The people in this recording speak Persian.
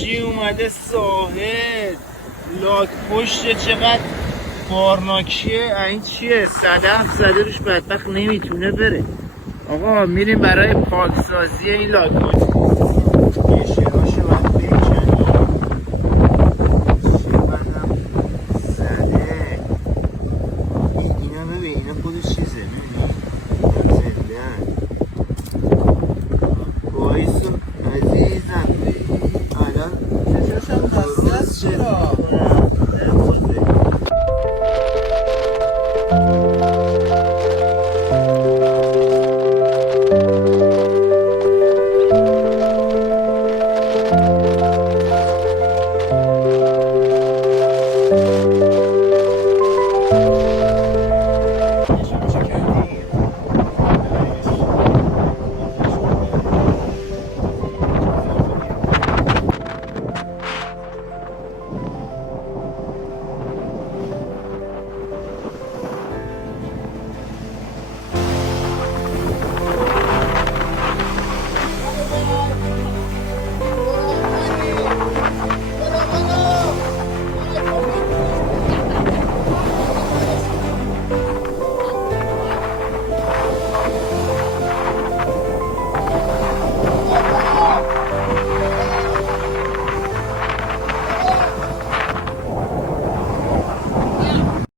لاشی اومده ساحل، لاک پشت چقدر بارناکیه. این چیه؟ صدف زده روش، بدبخت نمیتونه بره. آقا میریم برای پاکسازی این لاک.